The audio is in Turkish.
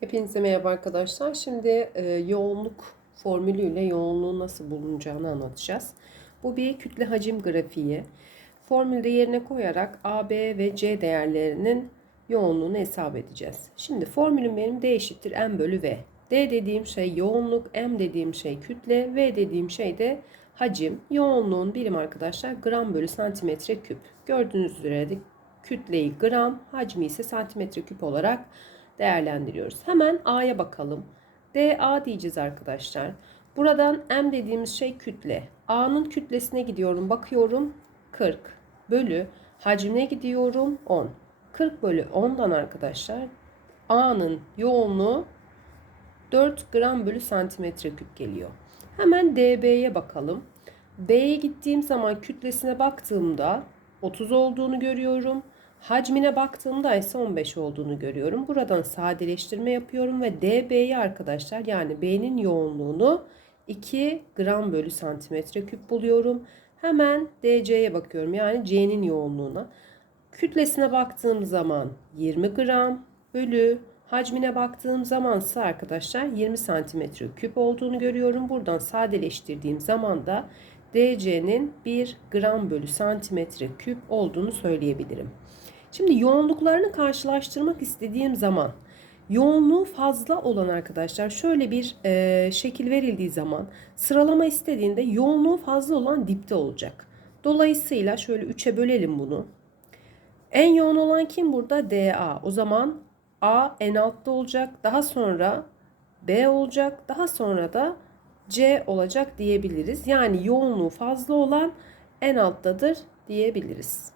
Hepinize merhaba arkadaşlar. Şimdi e, yoğunluk formülüyle yoğunluğun nasıl bulunacağını anlatacağız. Bu bir kütle hacim grafiği. Formülde yerine koyarak A, B ve C değerlerinin yoğunluğunu hesap edeceğiz. Şimdi formülüm benim D eşittir M bölü V. D dediğim şey yoğunluk, M dediğim şey kütle, V dediğim şey de hacim. Yoğunluğun birim arkadaşlar gram bölü santimetre küp. Gördüğünüz üzere de kütleyi gram, hacmi ise santimetre küp olarak değerlendiriyoruz. Hemen A'ya bakalım. DA diyeceğiz arkadaşlar. Buradan M dediğimiz şey kütle. A'nın kütlesine gidiyorum. Bakıyorum 40 bölü hacmine gidiyorum 10. 40 bölü 10'dan arkadaşlar A'nın yoğunluğu 4 gram bölü santimetre küp geliyor. Hemen DB'ye bakalım. B'ye gittiğim zaman kütlesine baktığımda 30 olduğunu görüyorum. Hacmine baktığımda ise 15 olduğunu görüyorum. Buradan sadeleştirme yapıyorum ve DB'yi arkadaşlar yani B'nin yoğunluğunu 2 gram bölü santimetre küp buluyorum. Hemen DC'ye bakıyorum yani C'nin yoğunluğuna. Kütlesine baktığım zaman 20 gram bölü hacmine baktığım zaman ise arkadaşlar 20 santimetre küp olduğunu görüyorum. Buradan sadeleştirdiğim zaman da DC'nin 1 gram bölü santimetre küp olduğunu söyleyebilirim. Şimdi yoğunluklarını karşılaştırmak istediğim zaman yoğunluğu fazla olan arkadaşlar şöyle bir e, şekil verildiği zaman sıralama istediğinde yoğunluğu fazla olan dipte olacak. Dolayısıyla şöyle 3'e bölelim bunu. En yoğun olan kim burada? DA. O zaman A en altta olacak. Daha sonra B olacak. Daha sonra da C olacak diyebiliriz. Yani yoğunluğu fazla olan en alttadır diyebiliriz.